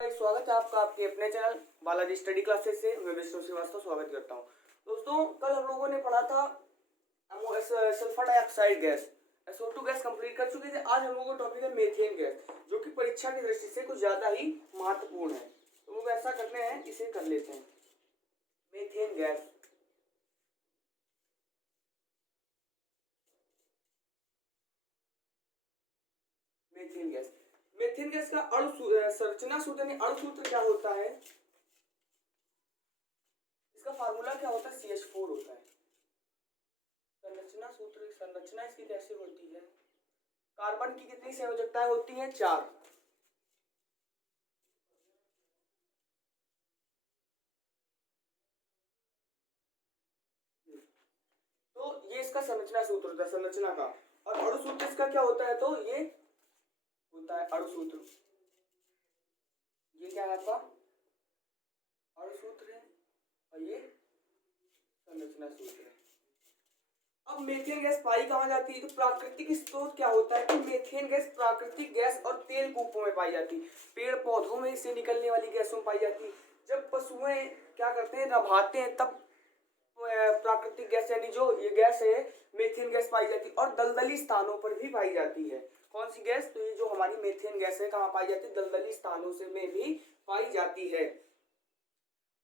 स्वागत है आपका आपके अपने चैनल बालाजी स्टडी क्लासेस से। मैं विष्णु श्रीवास्तव स्वागत करता हूं। दोस्तों, कल हम लोगों ने पढ़ा था sulphur dioxide gas, SO2 gas complete कर चुके थे। आज हम लोगों का टॉपिक है मीथेन गैस, जो कि परीक्षा की दृष्टि से कुछ ज्यादा ही महत्वपूर्ण है। तो लोग ऐसा करते हैं, इसे कर लेते हैं। Methane gas, methane gas, methane gas का संरचना सूत्र यानी अणु सूत्र क्या होता है? इसका फार्मूला क्या होता है? CH4 होता है। संरचना सूत्र, संरचना इसकी कैसे होती है? कार्बन की कितनी संयोजकताएं होती हैं? 4। तो ये इसका संरचना सूत्र होता है, संरचना का। और अणु सूत्र इसका क्या होता है? तो ये होता है अणु सूत्र। ये क्या है आपका? अणु सूत्र है, और ये संरचना सूत्र है। अब मीथेन गैस पाई कहाँ जाती है? तो प्राकृतिक स्रोत क्या होता है कि मीथेन गैस प्राकृतिक गैस और तेल कूपों में पाई जाती है। पेड़ पौधों में इससे निकलने वाली गैसों में पाई जाती है। जब पशुएं क्या करते हैं, नभाते हैं, तब प्राकृतिक गैस यानी जो ये गैस है मीथेन गैस पाई जाती है। और दलदली स्थानों पर भी पाई जाती है। कौन सी गैस? तो ये जो हमारी मीथेन गैस है कहाँ पाई जाती है? दलदली स्थानों से में भी पाई जाती है।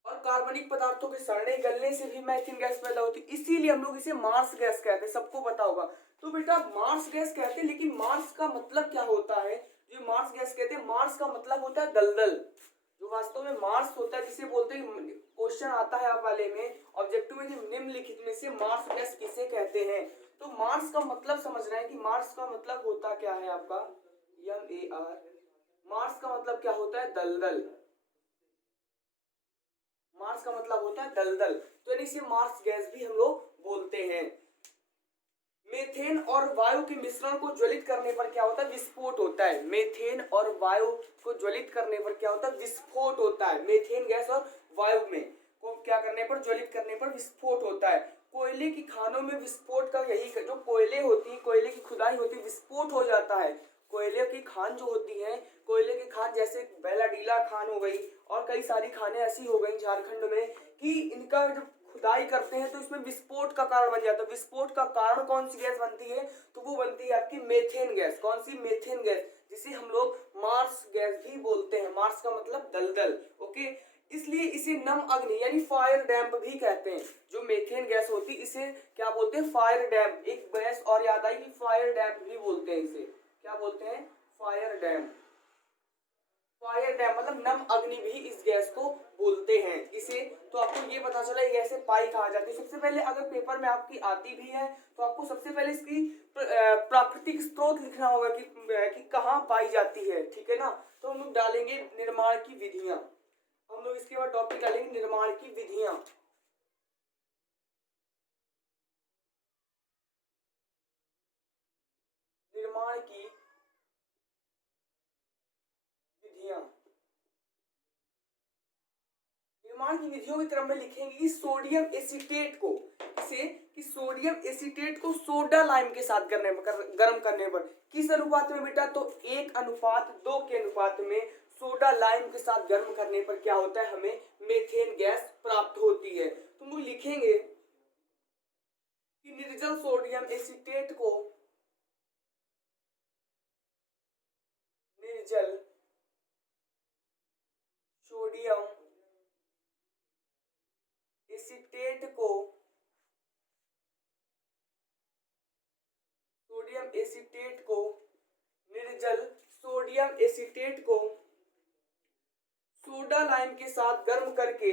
और कार्बनिक पदार्थों के सड़ने गलने से भी मीथेन गैस पैदा होती है। इसीलिए हम लोग इसे मार्स गैस कहते हैं, सबको पता होगा। तो बेटा मार्स गैस कहते हैं, लेकिन मार्स का मतलब क्या होता है? जो मार्स गैस कहते हैं, मार्स का मतलब होता है दलदल। जो वास्तव में मार्स होता है, जिसे बोलते हैं, क्वेश्चन आता है आप वाले में ऑब्जेक्टिव में, निम्नलिखित में से मार्स गैस किसे कहते हैं? तो मार्स का मतलब समझना है कि मार्स का मतलब होता क्या है आपका? MAR। मार्स का मतलब क्या होता है? दलदल। मार्स का मतलब होता है दलदल, तो इसे मार्स गैस भी हम लोग बोलते हैं। मीथेन और वायु के मिश्रण को ज्वलित करने पर क्या होता है? विस्फोट होता है। मीथेन और वायु को ज्वलित करने पर क्या होता है? विस्फोट होता है। मीथेन गैस और वायु में को क्या करने पर, ज्वलित करने पर विस्फोट होता है। कोयले की खानों में विस्फोट का यही, जो कोयले होती है, कोयले की खुदाई होती है, विस्फोट हो जाता है। कोयले की खान जो होती है, कोयले की खान जैसे बेलाडीला खान हो गई और कई सारी खानें ऐसी हो गई झारखंड में कि इनका जब खुदाई करते हैं तो इसमें विस्फोट का कारण बन जाता है। विस्फोट का कारण कौन सी गैस बनती है? तो वो बनती है आपकी मीथेन गैस। कौन सी? मीथेन गैस, जिसे हम लोग मार्स गैस भी बोलते हैं। मार्स का मतलब दलदल। ओके, इसलिए इसे नम अग्नि यानी फायर डैम्प भी कहते हैं। जो मीथेन गैस होती है इसे क्या बोलते हैं? फायर डैम्प। एक गैस और याद आई, फायर डैम्प भी बोलते हैं। इसे क्या बोलते हैं? फायर डैम्प। फायर डैम मतलब नम अग्नि भी इस गैस को बोलते हैं इसे। तो आपको ये पता चला ये गैस पाई कहाँ जाती है। सबसे पहले अगर पेपर में आपकी आती भी है तो आपको सबसे पहले इसकी प्राकृतिक स्रोत लिखना होगा कि कहाँ पाई जाती है। ठीक है ना? तो हम लोग डालेंगे निर्माण की विधियां। हम लोग इसके बाद टॉपिक डालेंगे निर्माण की विधियां। निर्माण की विधियां, निर्माण की विधियों के क्रम में लिखेंगे कि सोडियम एसीटेट को, इसे कि सोडियम एसीटेट को सोडा लाइम के साथ गर्म करने पर किस अनुपात में बेटा? तो 1:2 के अनुपात में सोडा लाइम के साथ गर्म करने पर क्या होता है? हमें मीथेन गैस प्राप्त होती है। तो हम लिखेंगे कि निर्जल सोडियम एसीटेट को, निर्जल सोडियम एसीटेट को, सोडियम एसीटेट को, निर्जल सोडियम एसीटेट को सोडा लाइम के साथ गर्म करके,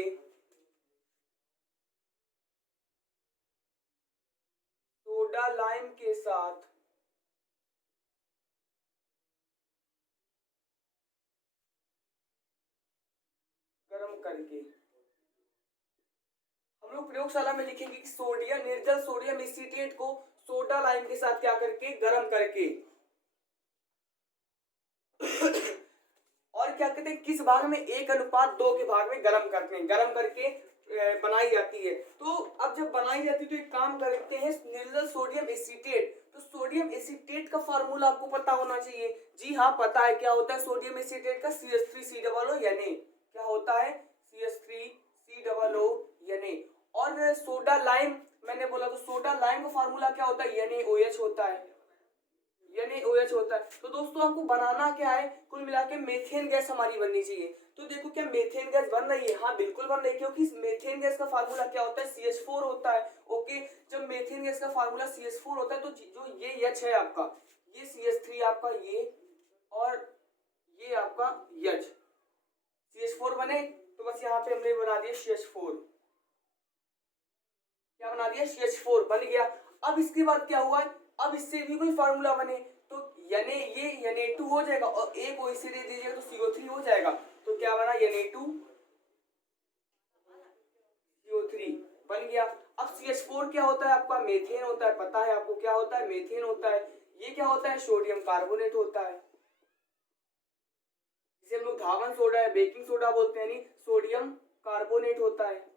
सोडा लाइम के साथ गर्म करके, हम लोग प्रयोगशाला में लिखेंगे कि सोडियम, निर्जल सोडियम एसीटेट को सोडा लाइम के साथ क्या करके? गर्म करके। और क्या कहते हैं? किस भाग में? 1:2 के भाग में गर्म करते हैं। गर्म करके बनाई जाती है। तो अब जब बनाई जाती है तो एक काम करते हैं, निर्जल सोडियम एसीटेट, तो तो सोडियम एसीटेट का फार्मूला आपको पता होना चाहिए। जी हाँ पता है, क्या होता है सोडियम एसीटेट का, CH3COO क्या होता है, CH3COO। और सोडा लाइम मैंने बोला, तो सोडा लाइम का फार्मूला क्या होता है, NaOH होता है, NaOH होता है। तो दोस्तों आपको बनाना क्या है, कुल मिला के मेथेन गैस हमारी बननी चाहिए। तो देखो क्या मेथेन गैस बन रही है, हाँ बिल्कुल बन रही है, क्योंकि मेथेन गैस का फार्मूला क्या होता है, CH4 होता है। ओके, जब मेथेन गैस का फार्मूला CH4 होता है तो जो ये H है आपका, ये CH3 आपका, ये और ये आपका H, CH4 बने तो बस यहाँ पे हमने बना दिया CH4, क्या बना दिया, CH4 बन गया। अब इसके बाद क्या हुआ है, अब इससे भी कोई फार्मूला बने तो ये Na2 हो जाएगा और एक को इससे दे दीजिएगा तो CO3 हो जाएगा। तो क्या बना, Na2CO3 बन गया। अब CH4 क्या होता है आपका, मेथेन होता है, पता है आपको क्या होता है, मेथेन होता है। ये क्या होता है, सोडियम कार्बोनेट होता है, जिसे हम लोग धावन सोडा या बेकिंग सोडा बोलते हैं, नहीं सोडियम कार्बोनेट होता है।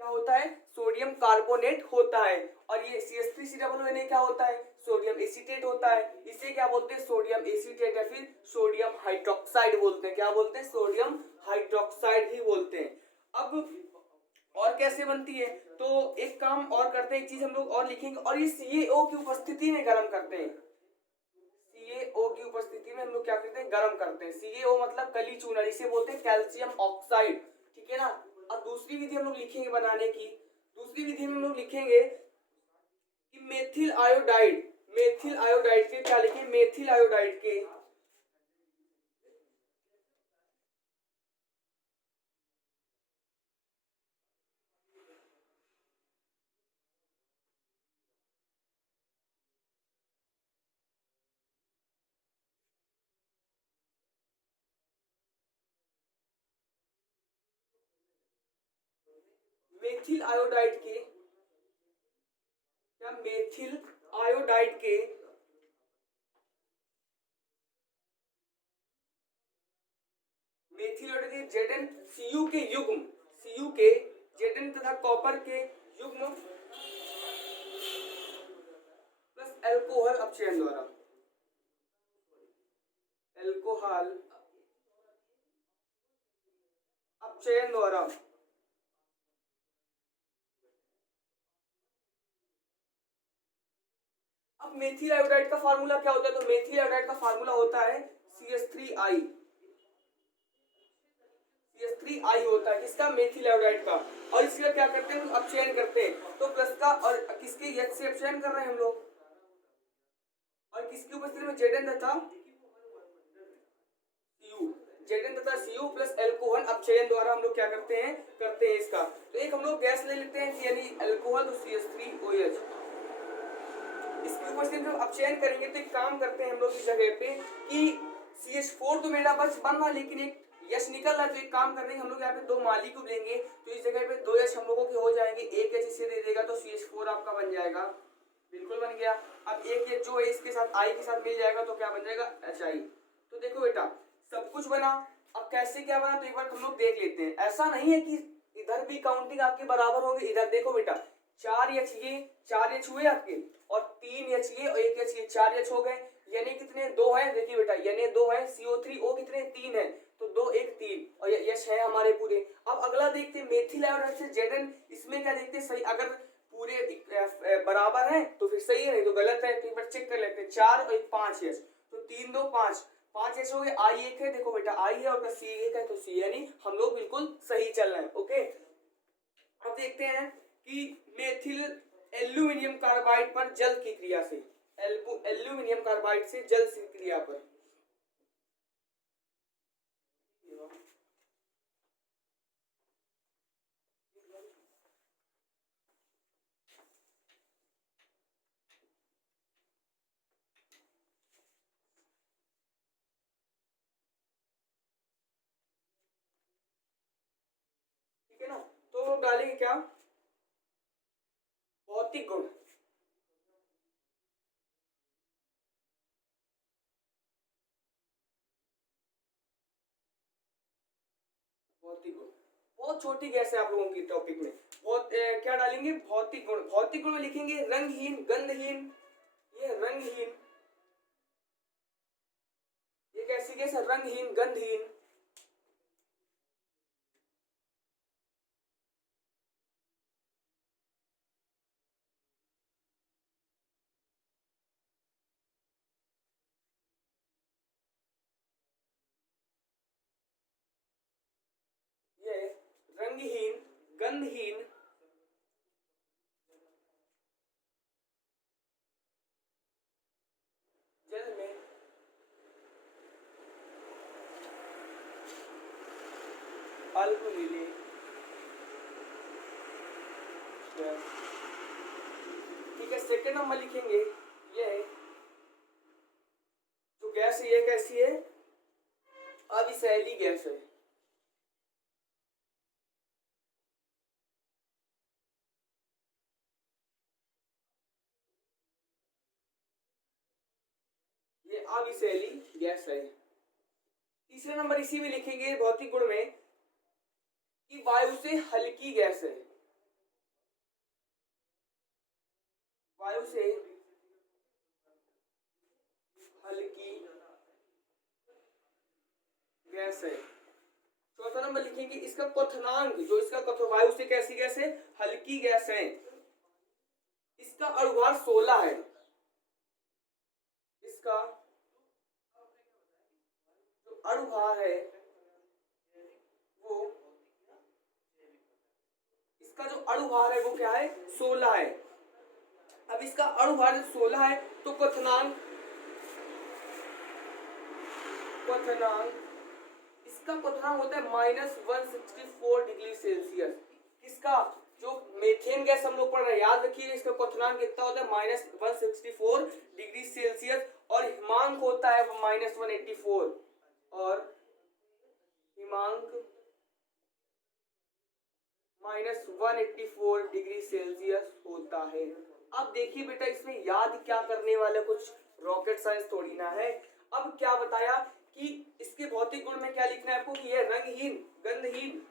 क्या होता है, सोडियम कार्बोनेट होता है। और ये CH3COO क्या होता है, सोडियम एसीटेट होता है। इसे क्या बोलते हैं, सोडियम एसीटेट या फिर सोडियम हाइड्रोक्साइड बोलते हैं। क्या बोलते हैं, सोडियम हाइड्रोक्साइड ही बोलते हैं। अब और कैसे बनती है, तो एक काम और करते हैं, एक चीज हम लोग और लिखेंगे, और ये CaO की उपस्थिति में गर्म करते हैं। CaO की उपस्थिति में हम लोग क्या करते हैं, गर्म करते हैं। CaO मतलब कली चूना, जिसे बोलते हैं कैल्शियम ऑक्साइड, ठीक है ना। अब दूसरी विधि हम लोग लिखेंगे बनाने की, दूसरी विधि में हम लोग लिखेंगे कि मेथिल आयोडाइड के क्या लिखें, मेथिल आयोडाइड के मेथिल आयोडाइड के क्या मेथिल आयोडाइड के मेथिल आयोडाइड के ZnCu के युग्म, Cu के Zn तथा कॉपर के युग्म प्लस एल्कोहल अपचयन द्वारा, एल्कोहल अपचयन द्वारा अब मेथिल आयोडाइड का फार्मूला क्या होता है, तो मेथिल आयोडाइड का फार्मूला होता है CH3I, CH3I होता है किसका, मेथिल आयोडाइड का। और इसका क्या करते हैं, अपचयन करते हैं, तो प्लस का और किसके H से अपचयन कर रहे हैं हम लोग, और किसकी उपस्थिति में Zn तथा Cu, Zn तथा Cu प्लस एल्कोहल अपचयन द्वारा हम लोग क्या करते हैं इसका। तो एक हम लोग गैस ले लेते हैं यानी एल्कोहल, तो CH3OH, इसकी उपस्थिति में अपचयन करेंगे तो एक काम करते हैं हम लोग इस जगह पे कि CH4 तो मेरा बस बन रहा, लेकिन एक H निकल रहा है, तो एक काम करने हम लोग यहाँ पे दो मालिक्यूल लेंगे, तो इस जगह पे 2H हम लोगों के हो जाएंगे, एक H इसे दे देगा तो CH4 आपका बन जाएगा, बिल्कुल बन गया। अब एक H जो है इसके साथ I के साथ मिल जाएगा तो क्या बन जाएगा, HI। तो देखो बेटा सब कुछ बना, अब कैसे क्या बना तो एक बार हम लोग देख लेते हैं। ऐसा नहीं है कि इधर भी काउंटिंग आपके बराबर होंगे, इधर देखो बेटा 4H ये 4H हुए आपके, और 3H ये और 1H ये 4H हो गए, यानी कितने, 2 है, देखिए बेटा यानी 2 है, CO3O कितने 3 है, तो 2 1 3 और H है हमारे पूरे। अब अगला देखते हैं मेथिल आयोडाइड से Zn, इसमें क्या देखते हैं, सही अगर पूरे बराबर है तो फिर सही है, नहीं तो गलत है, तो एक बार चेक कर लेते हैं, 4 और 1 5H, तो 3 2 5 5H हो गए, I 1 है, देखो बेटा I है और C 1 है, तो C यानी हम लोग बिल्कुल सही चल रहे हैं। ओके, अब देखते हैं कि मेथिल एल्यूमिनियम कार्बाइड पर जल की क्रिया से, एल्यूमिनियम कार्बाइड से जल की क्रिया पर ठीक है ना। तो डालेंगे क्या, भौतिक गुण, भौतिक गुण बहुत छोटी गैस है आप लोगों की टॉपिक में। बहुत क्या डालेंगे, भौतिक गुण। भौतिक गुण में लिखेंगे रंगहीन, गंधहीन। ये रंगहीन, ये कैसी गैस है, रंगहीन गंधहीन। ये रंगहीन, गंधहीन, जल में अल्प मिले गैस। ठीक है, सेकंड नंबर लिखेंगे, ये जो गैस है ये कैसी है, अविषैली गैस है। ये अविषैली गैस है। तीसरा नंबर इसी में लिखेंगे भौतिक गुण में कि वायु से हल्की गैस है। वायु से हल्की गैस है। चौथा नंबर लिखेंगे इसका क्वथनांक, जो इसका वायु से कैसी गैस है, हल्की गैस है, इसका अणुभार 16 है। इसका जो अणुभार है वो, इसका जो अणुभार है वो क्या है, 16 है। अब इसका अणुभार 16 है तो क्वथनांक, इसका क्वथनांक होता है -164 डिग्री सेल्सियस। किसका, जो मेथेन गैस हम लोग पढ़ रहे हैं, याद रखिए इसका क्वथनांक कितना होता है, -164 डिग्री सेल्सियस। और हिमांक होता है -184, और हिमांक -184 डिग्री सेल्सियस होता है। अब देखिए बेटा, इसमें याद क्या करने वाला, कुछ रॉकेट साइंस थोड़ी ना है। अब क्या बताया कि इसके भौतिक गुण में क्या लिखना है आपको, कि यह रंगहीन, गंधहीन,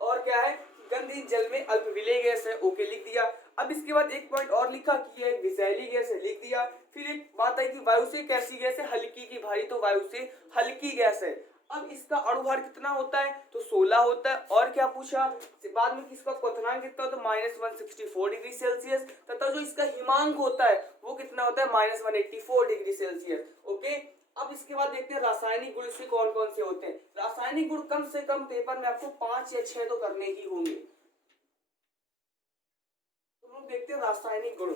और क्या है, गंधहीन, जल में अल्प विलेय गैस है। ओके, लिख दिया। अब इसके बाद एक पॉइंट और लिखा कि यह विषैली गैस है, लिख दिया। फिर एक बात आई कि वायु से कैसी गैस है, हल्की की भारी, तो वायु से हल्की गैस है। अब इसका अणुभार कितना होता है, तो 16 होता है। और क्या पूछा बाद में, किसका क्वथनांक कितना होता है, -164 डिग्री सेल्सियस, तथा जो इसका हिमांक होता है वो कितना होता है, -184 डिग्री सेल्सियस। ओके, अब इसके बाद देखते हैं रासायनिक गुण इसके कौन कौन से होते हैं। रासायनिक गुण कम से कम पेपर में आपको 5 या 6 तो करने ही होंगे। तो हम देखते हैं रासायनिक गुण।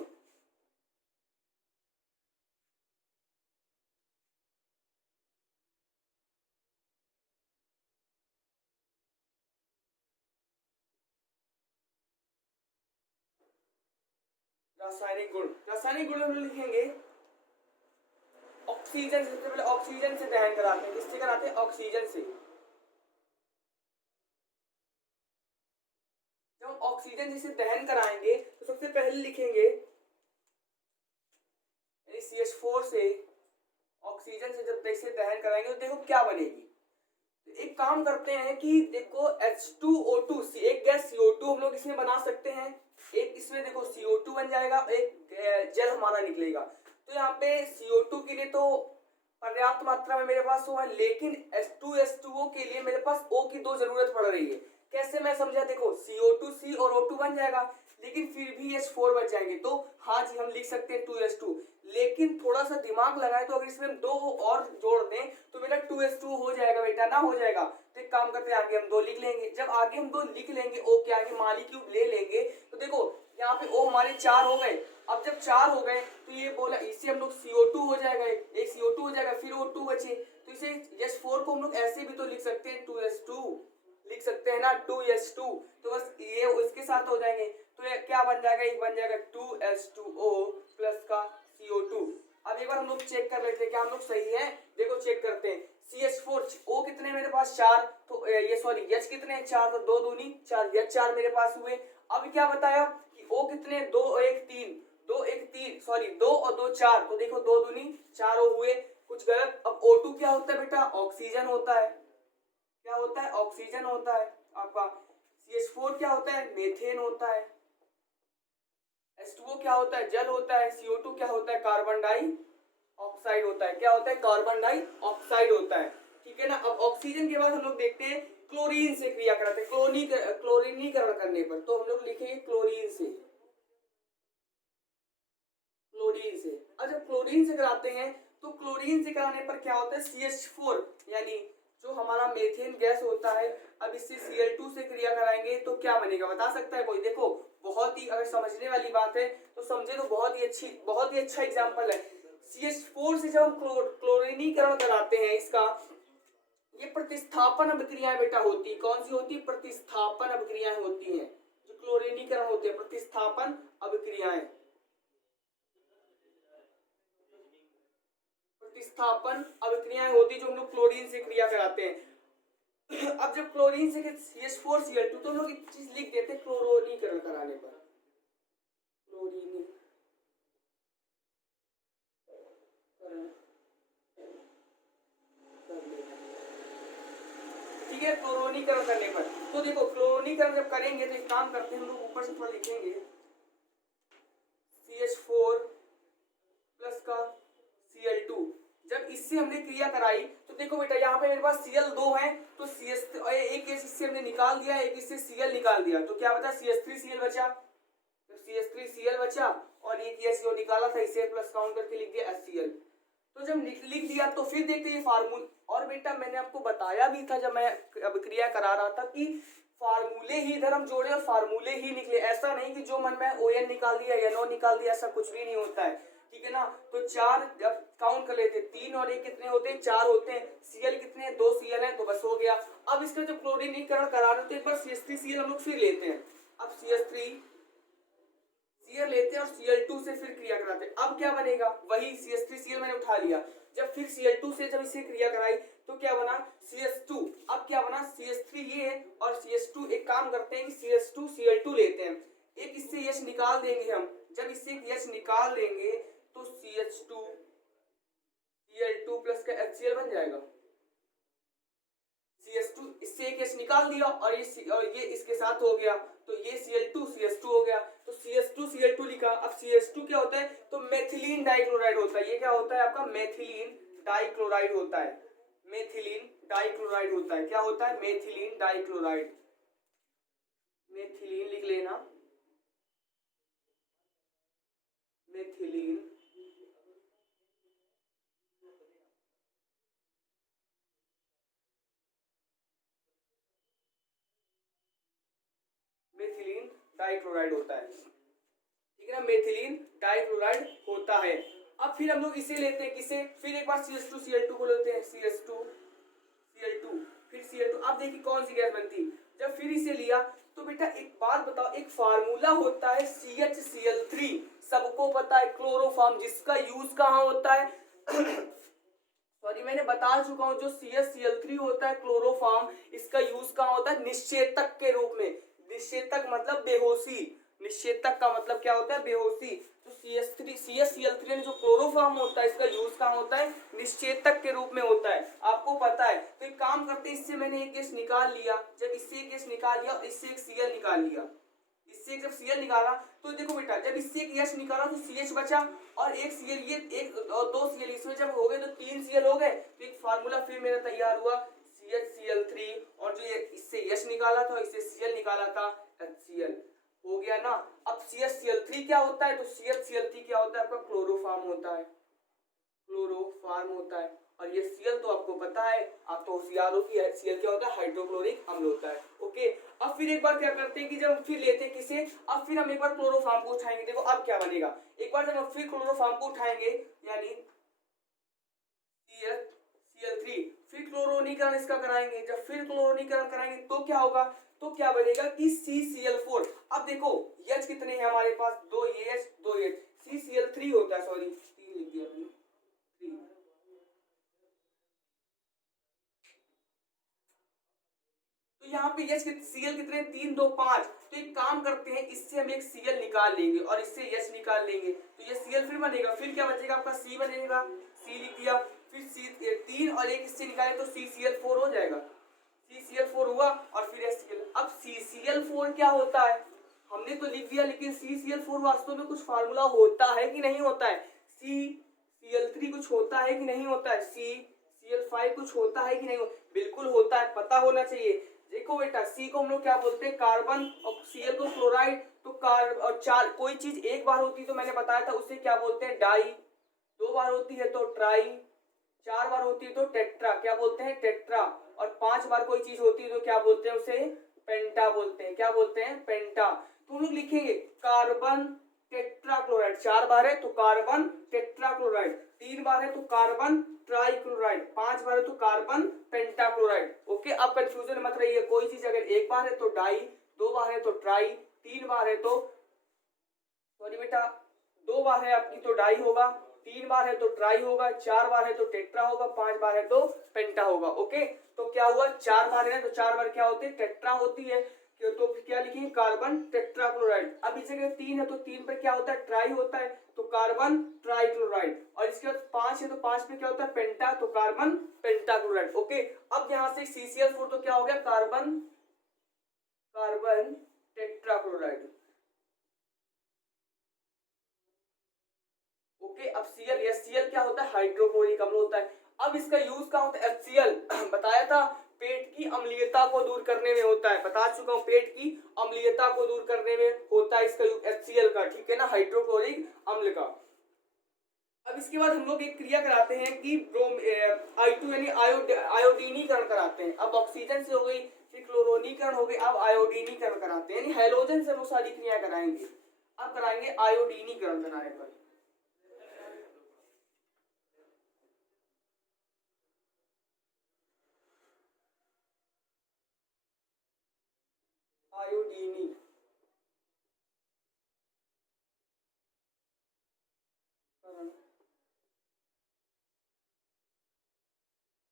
रासायनिक गुण हम लिखेंगे ऑक्सीजन। सबसे पहले ऑक्सीजन से दहन कराते हैं। किससे कराते हैं, ऑक्सीजन से। जब हम ऑक्सीजन जिसे दहन कराएंगे तो सबसे पहले लिखेंगे CH4 से ऑक्सीजन से जब इसे दहन कराएंगे तो देखो क्या बनेगी। तो एक काम करते हैं कि देखो H2O2, एक गैस CO2 हम लोग इसमें बना सकते हैं। एक इसमें देखो CO2 बन जाएगा, एक जल हमारा निकलेगा। तो यहाँ पे CO2 के लिए तो पर्याप्त मात्रा में मेरे पास वो है, लेकिन H2SO के लिए मेरे पास O की 2 जरूरत पड़ रही है। कैसे मैं समझा, देखो CO2C और O2 बन जाएगा, लेकिन फिर भी H4 बच जाएंगे। तो हाँ जी, हम लिख सकते हैं 2S2, लेकिन थोड़ा सा दिमाग लगाए तो अगर इसमें हम 2 और जोड़ दें तो मेरा 2S2 हो जाएगा बेटा, ना हो जाएगा। तो एक काम करते हैं, आगे हम 2 लिख लेंगे। जब आगे हम 2 लिख लेंगे, O के आगे मालिक्यूल ले लेंगे, तो देखो यहाँ पे O हमारे 4 हो गए। अब जब 4 हो गए तो ये बोला, इसे हम लोग CO2 हो जाएगा, एक CO2 हो जाएगा, फिर O2 बचे। तो इसे H4 को हम लोग ऐसे भी तो लिख सकते हैं, 2S2 लिख सकते हैं ना, 2S2। तो बस ये इसके साथ हो जाएंगे। तो ये क्या बन जाएगा, एक बन जाएगा 2H2O प्लस का CO2। अब एक बार हम लोग चेक कर लेते हैं क्या हम लोग सही है। देखो चेक करते हैं, CH4 O कितने मेरे पास 4, तो ये सॉरी H कितने 4, तो 2 दूनी 4, H4 मेरे पास हुए। अब क्या बताया कि O कितने 2 1 3, 2 1 3 सॉरी 2 और 2 4, तो देखो 2 दूनी 4 हुए, कुछ गलत। अब O2 क्या होता है बेटा, ऑक्सीजन होता है। क्या होता है, ऑक्सीजन होता है। आपका CH4 क्या होता है, मेथेन होता है। H2O क्या होता है, जल होता है। CO2 क्या होता है, कार्बन डाई ऑक्साइड होता है। क्या होता है, कार्बन डाई ऑक्साइड होता है। ठीक है ना। अब ऑक्सीजन के बाद हम लोग देखते हैं क्लोरीन से क्रिया कराते हैं। क्लोरीनीकरण करने पर तो हम लोग लिखेंगे क्लोरीन से, क्लोरीन से। अब जब क्लोरीन से कराते हैं तो क्लोरीन से कराने पर क्या होता है, CH4 यानी जो हमारा मेथेन गैस होता है, अब इससे Cl2 से क्रिया कराएंगे तो क्या बनेगा, बता सकता है कोई। देखो बहुत ही अगर समझने वाली बात है तो समझे तो बहुत ही अच्छा एग्जांपल है। CH4 से जब हम क्लोरीनीकरण कराते हैं इसका, ये प्रतिस्थापन अभिक्रियाएं बेटा होती, कौन सी होती, प्रतिस्थापन अभिक्रियाएं होती हैं। जो क्लोरीनीकरण होते हैं प्रतिस्थापन अभिक्रियाएं, प्रतिस्थापन अभिक्रियाएं होती जो हम लोग क्लोरीन से क्रिया कराते हैं। अब जब क्लोरीन से CH4Cl2 तो हम लोग एक चीज लिख देते हैं क्लोरीनीकरण कराने पर, क्लोरीनीकरण, ठीक है, क्लोरीनीकरण करने पर। तो देखो क्लोरीनीकरण जब करेंगे तो एक काम करते हैं हम लोग ऊपर से थोड़ा लिखेंगे CH4 प्लस का Cl2। जब इससे हमने क्रिया कराई तो देखो बेटा यहाँ पे मेरे पास Cl2 है तो एक इससे हमने निकाल दिया, एक इससे Cl निकाल दिया तो क्या बचा, CH3Cl बचा। तो CH3Cl बचा और एक ये जो निकाला था इसे प्लस काउंट करके लिख दिया HCl। तो जब लिख दिया तो फिर देखते ये फार्मूला। और बेटा मैंने आपको बताया भी था जब मैं अभिक्रिया करा रहा था कि फार्मूले ही इधर हम जोड़े और फार्मूले ही निकले। ऐसा नहीं कि जो मन में ON निकाल दिया या NO निकाल दिया, ऐसा कुछ भी नहीं होता है। ठीक है ना। तो 4 जब काउंट कर लेते 3 और 1 कितने होते हैं, 4 होते हैं। Cl कितने हैं, 2 Cl है तो बस हो गया। अब इसका जब क्लोरीनीकरण करा रहे तो एक बार CH3Cl हम लोग फिर लेते हैं। अब CH3Cl लेते हैं और Cl2 से फिर क्रिया कराते हैं। अब क्या बनेगा, वही CH3Cl मैंने उठा लिया। जब फिर Cl2 से जब इसे क्रिया कराई तो क्या बना, CH2। अब क्या बना, CH3 ये है और CH2। एक काम करते हैं कि CH2Cl2 लेते हैं, एक इससे H निकाल देंगे हम। जब इससे H निकाल देंगे तो CH2Cl2 प्लस का HCl बन जाएगा। CH2 इससे एक H निकाल दिया और ये इसके साथ हो गया तो ये Cl2 CH2 हो गया। तो CH2 Cl2 लिखा। अब CH2 क्या होता है, तो मेथिलीन डाइक्लोराइड होता है। ये क्या होता है आपका, मेथिलीन डाइक्लोराइड होता है। मेथिलीन डाइक्लोराइड होता है। क्या होता है, मेथिलीन डाइक्लोराइड। मेथिलीन लिख लेना, मेथिलीन मेथिलीन डाइक्लोराइड होता है। ठीक है ना, मेथिलीन डाइक्लोराइड होता है। अब फिर हम लोग इसे लेते हैं, किसे, फिर एक बार CH2Cl2 को लेते हैं, CH2Cl2 फिर Cl2। अब देखिए कौन सी गैस बनती। जब फिर इसे लिया तो बेटा एक बात बताओ, एक फार्मूला होता है CHCl3, सबको पता है, क्लोरोफॉर्म, जिसका यूज कहाँ होता है सॉरी मैंने बता चुका हूं, जो CHCl3 होता है क्लोरोफॉर्म, इसका यूज कहाँ होता है, निषेचक के रूप में। निषेचक मतलब बेहोशी, निषेचक का मतलब क्या होता है, बेहोशी। तो CHCl3 जो क्लोरोफॉर्म होता है इसका यूज कहाँ होता है, निषेचक के रूप में होता है, आपको पता है। तो एक काम करते हैं, इससे मैंने एक गैस निकाल लिया, जब इससे एक गैस निकाल लिया और इससे एक Cl निकाल लिया, इससे जब Cl निकाला तो देखो बेटा जब इससे एक H निकाला तो CH बचा और एक Cl, ये एक और 2 Cl इसमें जब हो गए तो 3 Cl हो गए। तो एक फार्मूला फिर मेरा तैयार हुआ CHCl3 और जो ये इससे H निकाला था इससे Cl निकाला था HCl हो गया ना। अब CHCl3 क्या होता है, तो CHCl3 क्या होता है आपका, क्लोरोफॉर्म होता है, क्लोरोफॉर्म होता है। और ये Cl तो आपको पता है, आप तो होशियार हो कि HCl क्या होता है, हाइड्रोक्लोरिक अम्ल होता है। ओके। अब फिर एक बार क्या करते हैं कि जब फिर लेते हैं किसे, अब फिर हम एक बार क्लोरोफॉर्म को उठाएंगे। देखो अब क्या बनेगा, एक बार जब हम फिर क्लोरोफॉर्म को उठाएंगे यानी CHCl3, फिर क्लोरोनीकरण इसका कराएंगे। जब फिर क्लोरोनीकरण कराएंगे तो क्या होगा, तो क्या बनेगा कि CCl4। अब देखो H कितने हैं हमारे पास, 2 H 2 H, CCl3 होता है, सॉरी 3 लिख दिया मैंने, 3। तो यहाँ पे H Cl कितने, 3 2 5। तो एक काम करते हैं, इससे हम एक Cl निकाल लेंगे और इससे H निकाल लेंगे तो ये Cl फिर बनेगा। फिर क्या बचेगा आपका, C बनेगा, C लिख दिया। फिर 3 और 1 इससे निकाले तो CCl4 हो जाएगा। CCl4 हुआ और फिर HCl। अब CCl4 क्या होता है हमने तो लिख दिया, लेकिन CCl4 वास्तव में कुछ फार्मूला होता है कि नहीं होता है? CCl3 कुछ होता है कि नहीं होता है? CCl5 कुछ होता है कि नहीं होता? बिल्कुल होता है, पता होना चाहिए। देखो बेटा, C को हम लोग क्या बोलते हैं? कार्बन, और Cl को क्लोराइड। तो और चार, कोई चीज एक बार होती है तो मैंने बताया था उसे क्या बोलते हैं? डाई। दो बार होती है तो ट्राई, चार बार होती है तो टेट्रा, क्या बोलते हैं? टेट्रा। और पांच बार कोई चीज होती है तो क्या बोलते हैं? उसे पेंटा बोलते हैं। क्या बोलते हैं? पेंटा। तो हम लोग लिखेंगे कार्बन टेट्राक्लोराइड, चार बार है तो कार्बन टेट्राक्लोराइड, तीन बार है तो कार्बन ट्राइक्लोराइड, पांच बार है तो कार्बन पेंटाक्लोराइड। ओके, अब कंफ्यूजन मत रहिए। कोई चीज अगर एक बार है तो डाई, दो बार है तो ट्राई, तीन बार है तो, सॉरी बेटा, दो बार है आपकी तो डाई होगा, तीन बार है तो ट्राई होगा, चार बार है तो टेट्रा होगा, पांच बार है तो पेंटा होगा। ओके, तो क्या हुआ? चार बार है तो चार बार क्या होती है? टेट्रा होती है। तो क्या लिखेंगे? Carbon tetrachloride. अब इस जगह तीन है तो तीन पे क्या होता है? ट्राई होता है, तो कार्बन ट्राइक्लोराइड। और इसके बाद पांच है तो पांच पे क्या होता है? पेंटा, तो कार्बन पेंटाक्लोराइड। ओके, अब यहां से CCl4 तो क्या हो गया? Carbon tetrachloride. ओके, अब Cl, HCl क्या होता है? हाइड्रोक्लोरिक अम्ल होता है। अब इसका यूज क्या होता है? HCl बताया था पेट की अम्लीयता को दूर करने में होता है, बता चुका हूं, पेट की अम्लीयता को दूर करने में होता है इसका यूज HCl का, ठीक है ना, हाइड्रोक्लोरिक अम्ल का। अब इसके बाद हम लोग एक क्रिया कराते हैं कि I2 यानी आयोडीनीकरण कराते हैं। अब ऑक्सीजन से हो गई, फिर क्लोरोनीकरण हो गई, अब आयोडीनीकरण कराते हैं, यानी हैलोजन से वो सारी क्रिया कराएंगे। अब कराएंगे आयोडीनीकरण कराने पर। आयोडीनी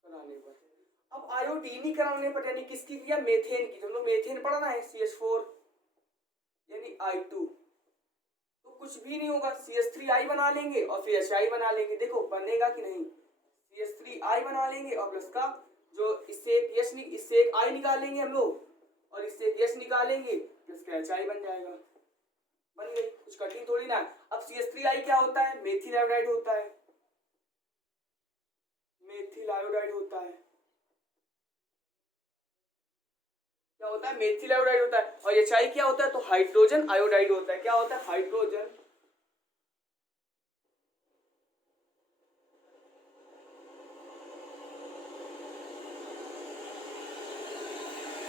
कराने पर, अब आयोडीनी कराने पर यानी किसकी क्रिया? मेथेन की। हम लोग मेथेन पढ़ना है, CH4 यानी I2, तो कुछ भी नहीं होगा, CH3I बना लेंगे और फिर HI बना लेंगे। देखो बनेगा कि नहीं? CH3I बना लेंगे और प्लस का जो इससे एक H, इससे एक I निकालेंगे हम लोग और इससे एक H निकालेंगे, प्लस का HI बन जाएगा। बन गई, कुछ कठिन थोड़ी ना। अब CH3I क्या होता है? मेथिल आयोडाइड होता है, मेथिल आयोडाइड होता है। क्या होता है? मेथिल आयोडाइड होता है। और HI क्या होता है? तो हाइड्रोजन आयोडाइड होता है। क्या होता है? हाइड्रोजन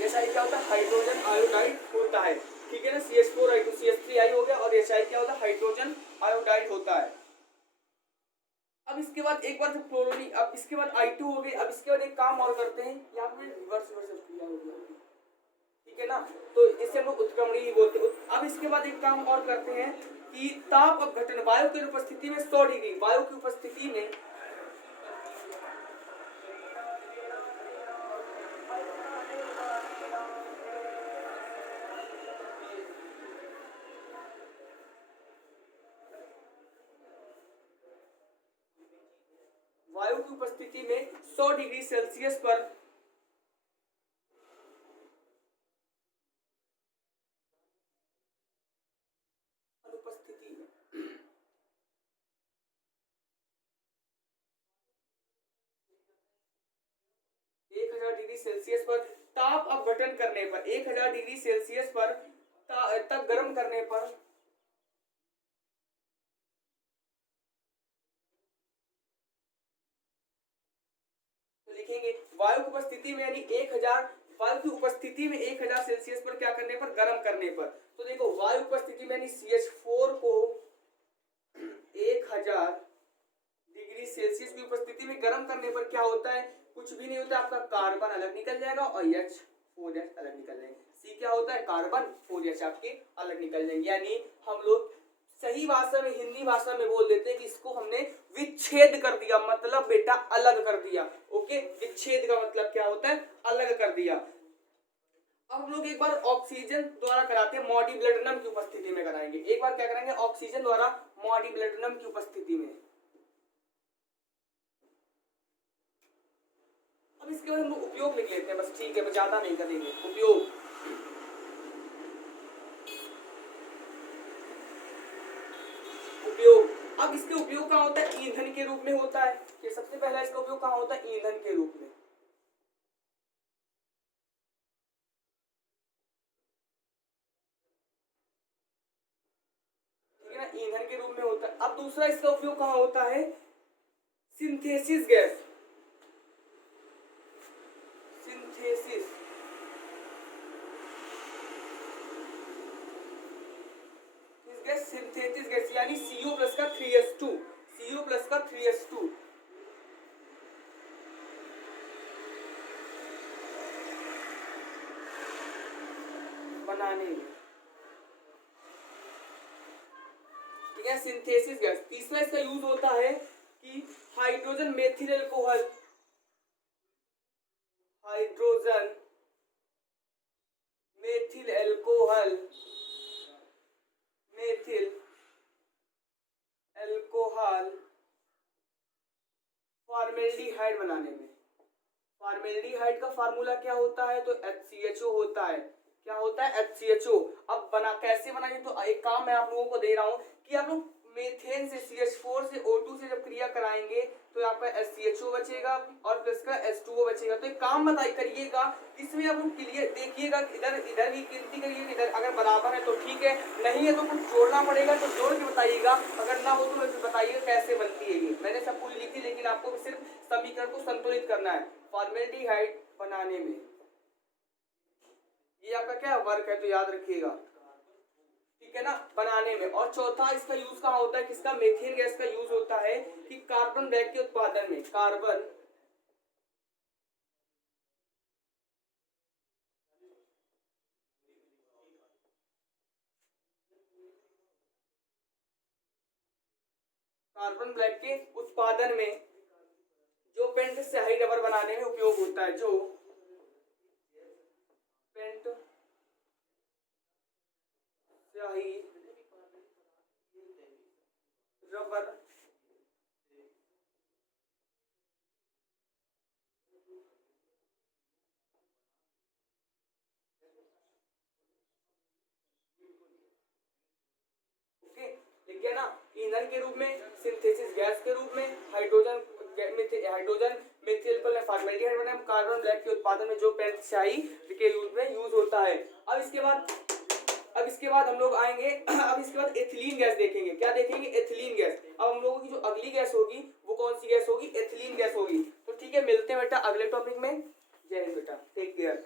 HI क्या होता है? हाइड्रोजन आयोडाइड होता है, ठीक है ना। CH4I2 CH3I हो गया और HI क्या होता है? हाइड्रोजन आयोडाइड होता है। अब इसके बाद एक बार जब क्लोरोनी, अब इसके बाद I2 हो गई। अब इसके बाद एक काम और करते हैं, यहाँ पे रिवर्स क्रिया हो गया, ठीक है ना, तो इसे हम लोग उत्क्रमणी ही बोलते हैं। अब इसके बाद एक काम और करते हैं कि ताप अपघटन, वायु की उपस्थिति में 100 डिग्री, वायु की उपस्थिति में वायु की उपस्थिति में 100 डिग्री सेल्सियस पर अनुपस्थिति में 1000 डिग्री सेल्सियस पर ताप अपघटन करने पर, 1000 डिग्री सेल्सियस पर तक गर्म करने पर तो लिखेंगे वायु की उपस्थिति में, यानी 1000, वायु की उपस्थिति में 1000 सेल्सियस पर क्या करने पर? गर्म करने पर। तो देखो वायु उपस्थिति में यानी CH4 को 1000 डिग्री सेल्सियस की उपस्थिति में गर्म करने पर क्या होता है? कुछ भी नहीं होता, आपका कार्बन अलग निकल जाएगा और H4H अलग निकल जाएंगे। C क्या होता है? कार्बन, 4H आपके अलग निकल जाएंगे। यानी हम लोग सही भाषा में, हिंदी भाषा में बोल देते हैं कि इसको हमने विच्छेद कर दिया, मतलब बेटा अलग कर दिया। ओके, विच्छेद का मतलब क्या होता है? अलग कर दिया। अब हम लोग एक बार ऑक्सीजन द्वारा कराते हैं, मॉलिब्डेनम की उपस्थिति में कराएंगे। एक बार क्या करेंगे? ऑक्सीजन द्वारा मॉलिब्डेनम की उपस्थिति में। अब इसके बाद हम लोग उपयोग लिख लेते हैं बस, ठीक है, ज्यादा नहीं करेंगे। उपयोग, उपयोग। अब इसके उपयोग कहाँ होता है? ईंधन के रूप में होता है। ये सबसे पहला इसका उपयोग कहाँ होता है? ईंधन के रूप में। ठीक है ना, ईंधन के रूप में होता है। अब दूसरा इसका उपयोग कहाँ होता है? Synthesis gas, synthesis, gas, synthesis gas यानी CO प्लस का 3s2, CO प्लस का 3s2 बनाने में। ठीक है, सिंथेसिस गैस। तीसरा इसका यूज होता है कि hydrogen methyl alcohol, hydrogen methyl alcohol, methyl alcohol formaldehyde बनाने में। फॉर्मेल्डिहाइड का फार्मूला क्या होता है? तो HCHO होता है। क्या होता है? HCHO। अब बना कैसे बनाइए? तो एक काम मैं आप लोगों को दे रहा हूं कि आप लोग मेथेन से CH4 से O2 से जब क्रिया कराएंगे तो आपका HCHO बचेगा और प्लस का H2O बचेगा। तो एक काम बताइए करिएगा, इसमें आप लोग क्लियर देखिएगा, इधर इधर भी गिनती करिए, इधर अगर बराबर है तो ठीक है, नहीं है तो कुछ जोड़ना पड़ेगा तो जोड़ के बताइएगा, अगर ना हो तो बताइएगा कैसे बनती है। ये मैंने सब कुछ लिखी, लेकिन आपको सिर्फ समीकरण को संतुलित करना है फॉर्मेल्डिहाइड बनाने में। ये आपका क्या वर्क है तो याद रखिएगा, ठीक है ना, बनाने में। और चौथा इसका यूज कहाँ होता है? किसका? मेथेन गैस का यूज होता है कि कार्बन ब्लैक के उत्पादन में। कार्बन कार्बन ब्लैक के उत्पादन में जो पेंट स्याही रबर बनाने में उपयोग होता है, जो पेंट स्याही रबर ओके, ठीक है ना, ईंधन के रूप में, सिंथेसिस गैस के रूप में, हाइड्रोजन मेथिल फॉर्मेल्डिहाइड बनाने में, कार्बन ब्लैक के उत्पादन में जो पेंट स्याही के यूज में यूज होता है। अब इसके बाद हम लोग आएंगे अब इसके बाद एथिलीन गैस देखेंगे। क्या देखेंगे? Ethylene gas. अब हम लोगों की जो अगली गैस होगी वो कौन सी गैस होगी? एथिलीन गैस होगी। तो ठीक है, मिलते हैं बेटा अगले टॉपिक में। जय हिंद बेटा, टेक केयर।